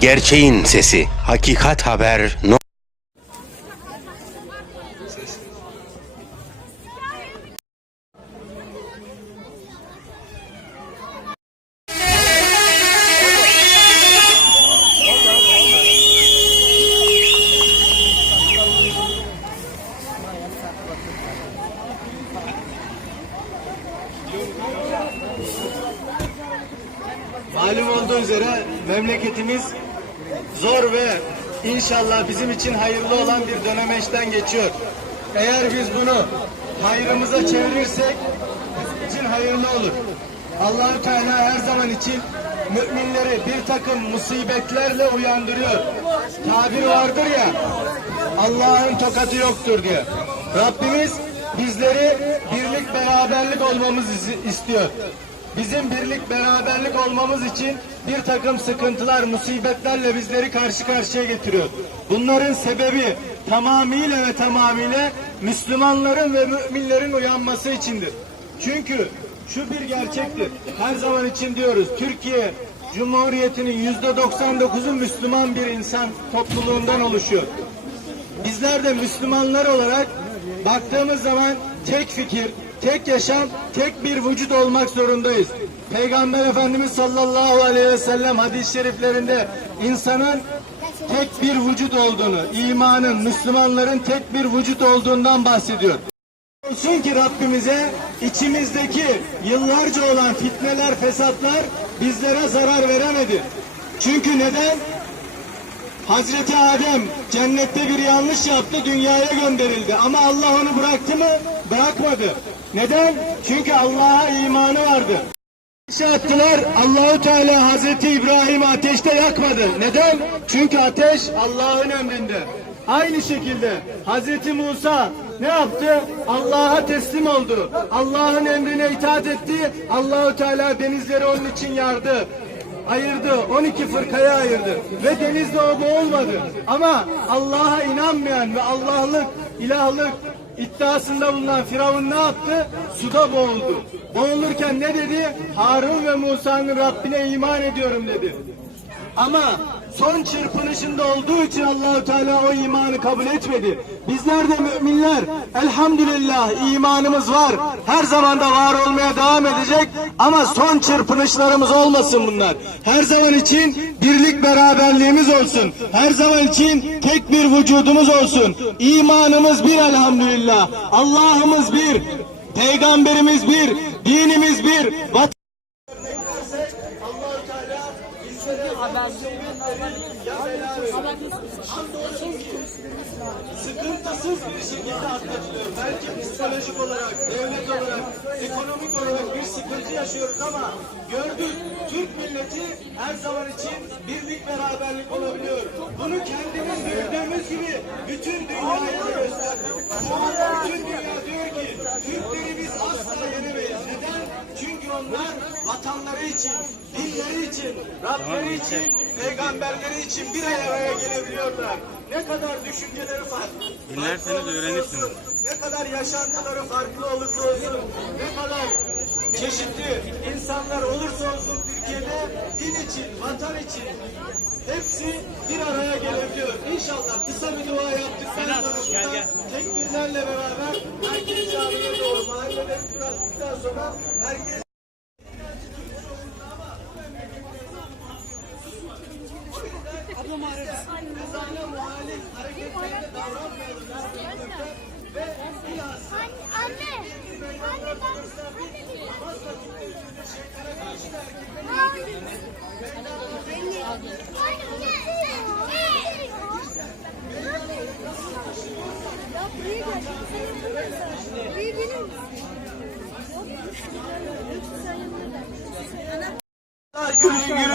Gerçeğin sesi. Hakikat haber. No- Malum olduğu üzere memleketimiz zor ve inşallah bizim için hayırlı olan bir dönemeçten geçiyor. Eğer biz bunu hayrımıza çevirirsek bizim için hayırlı olur. Allahü Teala her zaman için müminleri bir takım musibetlerle uyandırıyor. Tabir vardır ya Allah'ın tokadı yoktur diye. Rabbimiz bizleri birlik beraberlik olmamızı istiyor. Bizim birlik beraberlik olmamız için bir takım sıkıntılar, musibetlerle bizleri karşı karşıya getiriyor. Bunların sebebi tamamıyla ve tamamıyla Müslümanların ve müminlerin uyanması içindir. Çünkü şu bir gerçektir. Her zaman için diyoruz. Türkiye Cumhuriyeti'nin yüzde 99'u Müslüman bir insan topluluğundan oluşuyor. Bizler de Müslümanlar olarak baktığımız zaman tek fikir, tek yaşam, tek bir vücut olmak zorundayız. Peygamber Efendimiz sallallahu aleyhi ve sellem hadis-i şeriflerinde insanın tek bir vücut olduğunu, imanın, Müslümanların tek bir vücut olduğundan bahsediyor. Olsun ki Rabbimize içimizdeki yıllarca olan fitneler, fesatlar bizlere zarar veremedi. Çünkü neden? Hazreti Adem cennette bir yanlış yaptı, dünyaya gönderildi. Ama Allah onu bıraktı mı? Bırakmadı. Neden? Çünkü Allah'a imanı vardı. Attılar. Allahu Teala Hazreti İbrahim'i ateşte yakmadı. Neden? Çünkü ateş Allah'ın emrinde. Aynı şekilde Hazreti Musa ne yaptı? Allah'a teslim oldu. Allah'ın emrine itaat etti. Allahu Teala denizleri onun için yardı ayırdı. 12 fırkaya ayırdı. Ve denizde o boğulmadı. Ama Allah'a inanmayan ve Allah'lık, ilahlık iddiasında bulunan Firavun ne yaptı? Suda boğuldu. Boğulurken ne dedi? Harun ve Musa'nın Rabbine iman ediyorum dedi. Ama son çırpınışında olduğu için Allahu Teala o imanı kabul etmedi. Bizler de müminler elhamdülillah imanımız var. Her zaman da var olmaya devam edecek ama son çırpınışlarımız olmasın bunlar. Her zaman için birlik beraberliğimiz olsun. Her zaman için tek bir vücudumuz olsun. İmanımız bir elhamdülillah. Allah'ımız bir. Peygamberimiz bir. Dinimiz bir. Vat Allah-u Teala bizlere sıkıntısız bir şekilde atlatılıyor. Belki psikolojik olarak, devlet olarak, ekonomik olarak bir sıkıntı yaşıyoruz ama gördük Türk milleti her zaman için birlik beraberlik olabiliyor. Bunu kendimiz gördüğümüz gibi bütün dünyaya da gösterdik. Şu anda bütün dünya diyor ki Türkleri biz asla yenemeyiz. Neden? Çünkü onlar vatanları için, dinleri için, Rableri için, peygamberleri için bir araya gelebiliyorlar. Ne kadar düşünceleri farklı. Dinlerseniz öğrenirsiniz. Ne kadar yaşantıları farklı olursa olsun, ne kadar çeşitli insanlar olursa olsun Türkiye'de din için, vatan için hepsi bir araya gelebiliyor. İnşallah kısa bir dua yaptıktan sonra tekbirlerle beraber herkes camiye doğru mahallede attıktan sonra herkes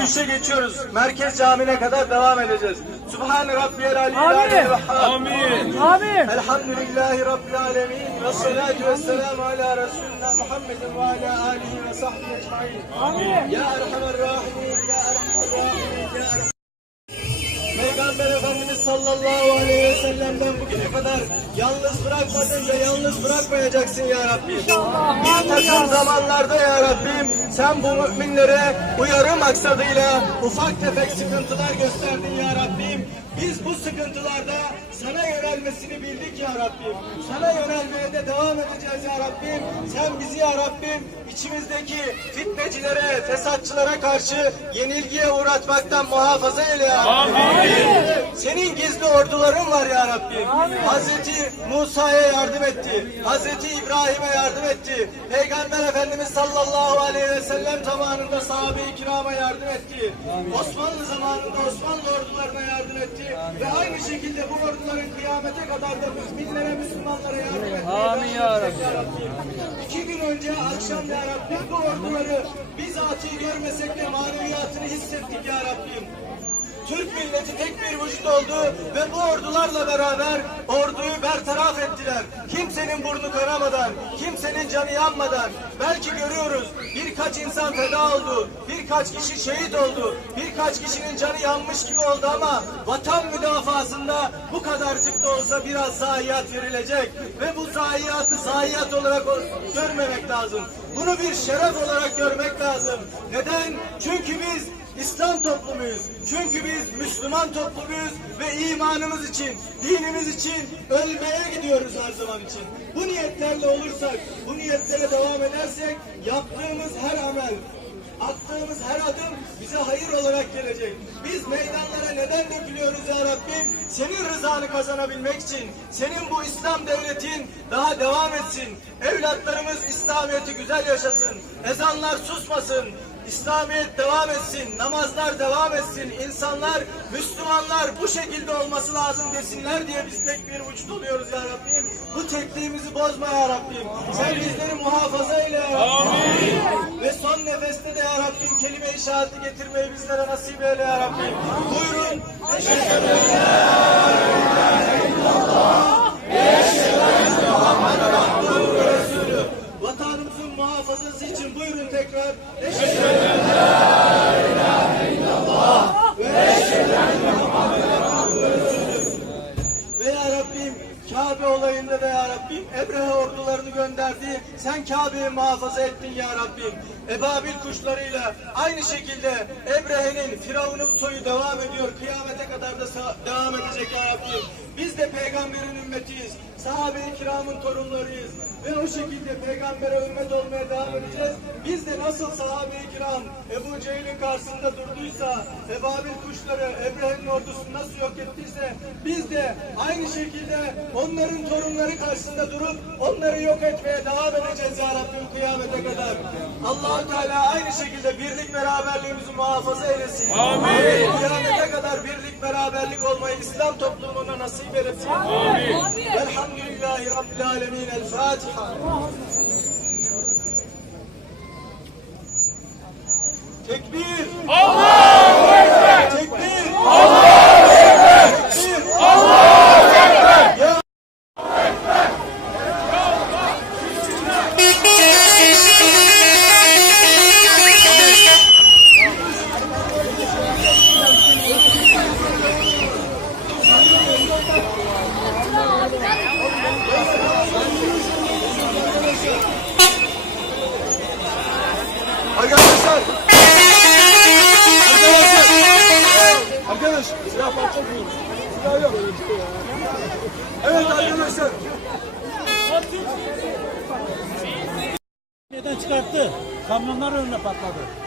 yürüyüşe geçiyoruz. Merkez camine kadar devam edeceğiz. Subhan Rabbiyel Aliyyil Amin. Amin. Elhamdülillahi Rabbil Alemin. Ve salatu ve selamu ala Resulina Muhammedin ve ala alihi ve sahbihi ecmain. Amin. Ya Erhamer Rahimin, Ya Erhamer Rahimin, Ya Erhamer Peygamber Efendimiz sallallahu aleyhi ve sellem'den bugüne kadar Yalnız bırakmadın ve yalnız bırakmayacaksın ya Rabbim. Bir takım zamanlarda ya Rabbim sen bu müminlere uyarı maksadıyla ufak tefek sıkıntılar gösterdin ya Rabbim. Biz bu sıkıntılarda sana yönelmesini bildik ya Rabbim. Sana yönelmeye de devam edeceğiz ya Rabbim. Sen bizi ya Rabbim içimizdeki fitnecilere, fesatçılara karşı yenilgiye uğratmaktan muhafaza eyle ya Rabbim. Senin gizli orduların var ya Rabbim. Hazreti Musa'ya yardım etti. Hazreti İbrahim'e yardım etti. Peygamber Efendimiz sallallahu aleyhi ve sellem zamanında sahabe-i kirama yardım etti. Osmanlı zamanında Osmanlı ordularına yardım etti. Ve aynı şekilde bu orduların kıyamete kadar da müminlere, Müslümanlara yardım etti. Amin ya Rabbi. İki gün önce akşam ya Rabbim bu orduları bizatihi görmesek de maneviyatını hissettik ya Rabbim. Türk milleti tek bir vücut oldu ve bu ordularla beraber orduyu bertaraf ettiler. Kimsenin burnu kanamadan, kimsenin canı yanmadan. Belki görüyoruz birkaç insan feda oldu, birkaç kişi şehit oldu, birkaç kişinin canı yanmış gibi oldu ama vatan müdafasında bu kadarcık da olsa biraz zayiat verilecek. Ve bu zayiatı zayiat olarak görmemek lazım. Bunu bir şeref olarak görmek lazım. Neden? Çünkü biz İslam toplumuyuz. Çünkü biz Müslüman toplumuyuz ve imanımız için, dinimiz için ölmeye gidiyoruz her zaman için. Bu niyetlerle olursak, bu niyetlere devam edersek yaptığımız her amel, attığımız her adım bize hayır olarak gelecek. Biz meydanlara neden dökülüyoruz ya Rabbim? Senin rızanı kazanabilmek için, senin bu İslam devletin daha devam etsin. Evlatlarımız İslamiyet'i güzel yaşasın. Ezanlar susmasın. İslamiyet devam etsin, namazlar devam etsin, insanlar, Müslümanlar bu şekilde olması lazım desinler diye biz tek bir vücut oluyoruz ya Rabbim. Bu tekliğimizi bozma ya Rabbim. Sen bizleri muhafaza eyle ya Rabbim. Ve son nefeste de ya Rabbim kelime-i şehadeti getirmeyi bizlere nasip eyle ya Rabbim. Buyurun. Eşhedü en la tekrar. Eşhedü Kabe olayında da ya Rabbim Ebrehe ordularını gönderdi. Sen Kabe'yi muhafaza ettin ya Rabbim. Ebabil kuşlarıyla aynı şekilde Ebrehe'nin Firavun'un soyu devam ediyor. Kıyamete kadar da devam edecek ya Rabbim. Biz de peygamberin ümmetiyiz. Sahabe-i kiramın torunlarıyız. Ve o şekilde peygambere ümmet olmaya devam edeceğiz. Biz de nasıl sahabe-i kiram Ebu Cehil'in karşısında durduysa, Ebabil kuşları Ebrehe'nin ordusunu nasıl yok ettiyse, biz de aynı şekilde onların torunları karşısında durup onları yok etmeye devam edeceğiz ya Rabbim kıyamete kadar. allah Teala aynı şekilde birlik beraberliğimizi muhafaza eylesin. Amin. Kıyamete kadar birlik beraberlik olmayı İslam toplumuna nasip eylesin. Amin. Velhamdülillahi Rabbil Alemin. El Fatiha. Tekbir! Allahu arkadaşlar. Neden çıkarttı? Kamyonlar önüne patladı.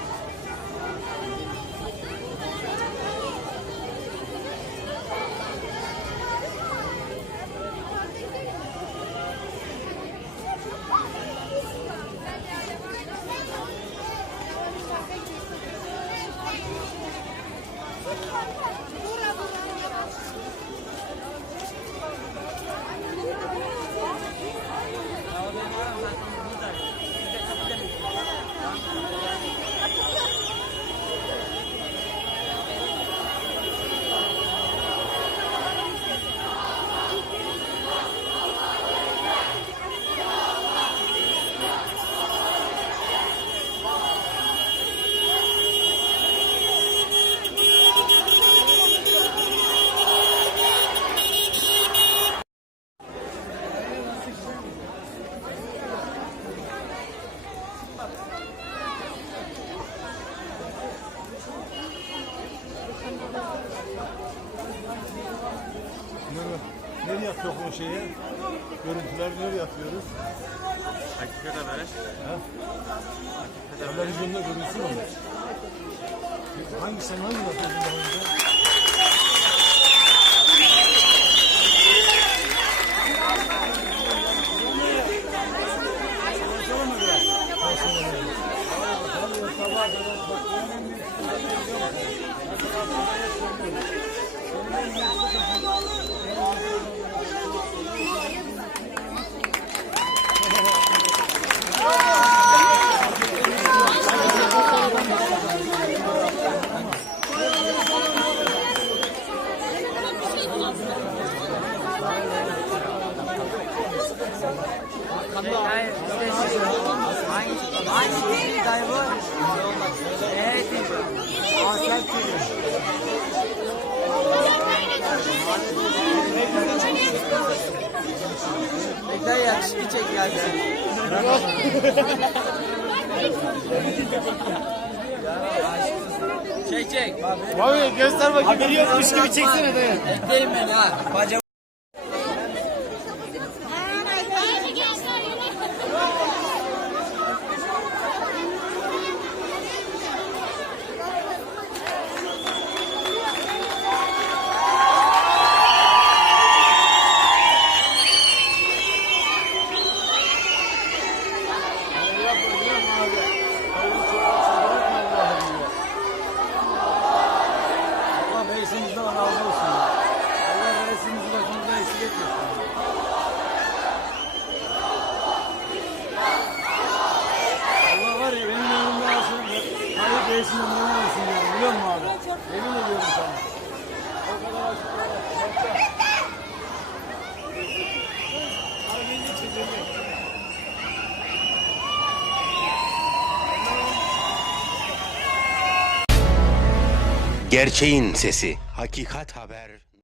Yok o şeye. Görüntüler nereye atıyoruz? Hakikat haber. Televizyonda görünsün mü? Hangi sen hangi yapıyordun daha önce? Dayı yakışıklı çek geldi. Çek çek. Abi göster bakayım. Haberi yokmuş gibi çeksene dayı. Ekleyim beni ha. Bacım. Yanımda olsun diyorum. Biliyor musun abi? Yemin ediyorum sana. Gerçeğin sesi. Hakikat haber.